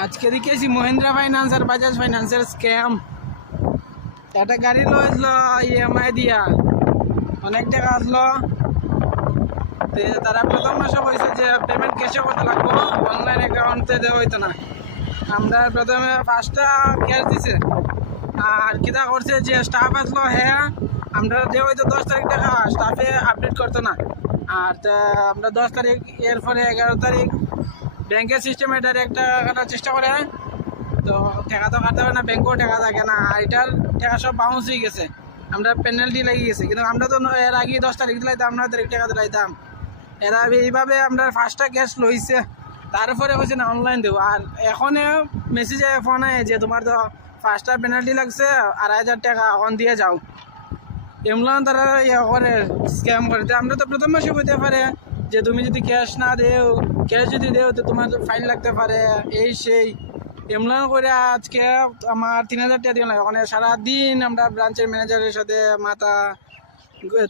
আজকে দেখেছি মহিন্দ্রা ফাইন্যান্স আর বাজাজ ফাইন্যান্সের স্ক্যাম। একটা গাড়ি লইছিল ইএমআই দিয়া, অনেক টাকা আসলো। তারা প্রথম মাসে বলছে যে পেমেন্ট ক্যাশে করতে লাগবো, অনলাইন অ্যাকাউন্টে দেওয়া হইতো না। আমরা প্রথমে 5টা ক্যাশ দিছে, আর কিতা করছে যে স্টাফ আসলো, হ্যাঁ আমরা দেওয়া হইতো 10 তারিখ টাকা, স্টাফে আপডেট করতো না। আর আমরা 10 তারিখ, এরপরে 11 তারিখ ব্যাংকের সিস্টেমে ডাইরেক্ট কাটার চেষ্টা করে, তো টাকা তো কাটতে হবে না, ব্যাংকেও টাকা থাকে না, এটার টাকা সব বাউন্স হয়ে গেছে। আমরা পেনাল্টি লেগে গেছে, কিন্তু আমরা তো এর আগে 10 তারিখ দিলাইতাম না, তারিখ টাকা দিলাইতাম। এরা এইভাবে আমরা 5টা ক্যাশ লইছে, তারপরে হচ্ছে না অনলাইন দেবো। আর এখন মেসেজে ফোন আয় যে তোমার তো 5টা পেনাল্টি লাগছে, 2,500 টাকা এখন দিয়ে যাও। এমন তারা ইয়ে করে, স্ক্যাম করে। আমরা তো প্রথম মাসে বলতে পারে যে তুমি যদি ক্যাশ না দেও, ক্যাশ যদি দেও তো তোমার ফাইন লাগতে পারে, এই সেই। এমন করে আজকে আমার 3,000 টাকা দিয়ে লাগে। মানে সারাদিন আমরা ব্রাঞ্চের ম্যানেজারের সাথে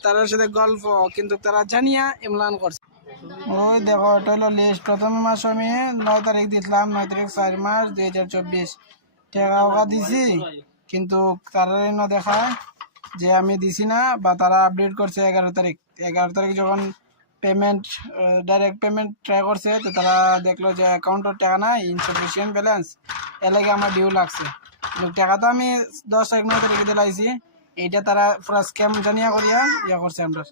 তার সাথে গল্প, কিন্তু তারা জানিয়া এমলান করছে। ওই দেখো, এটা হলো লিস্ট। প্রথম মাস আমি 9 তারিখ দিছিলাম, 9 তারিখ 4 মাস 2024 টাকা ওকা দিছি, কিন্তু তারা দেখা যে আমি দিছি না, বা তারা আপডেট করছে 11 তারিখ। 11 তারিখ যখন পেমেন্ট, ডাইরেক্ট পেমেন্ট ট্রাই করছে, তো তারা দেখলো যে অ্যাকাউন্টের টাকা নাই, ইনসাফিসিয়েন্ট ব্যালেন্স, এর লাগে আমার ডিউ লাগছে। টাকা তো আমি 10 তারিখ 9 তারিখে দিলাইছি, এইটা তারা পুরো স্ক্যাম জানিয়া করিয়া ইয়া করছে আমরা।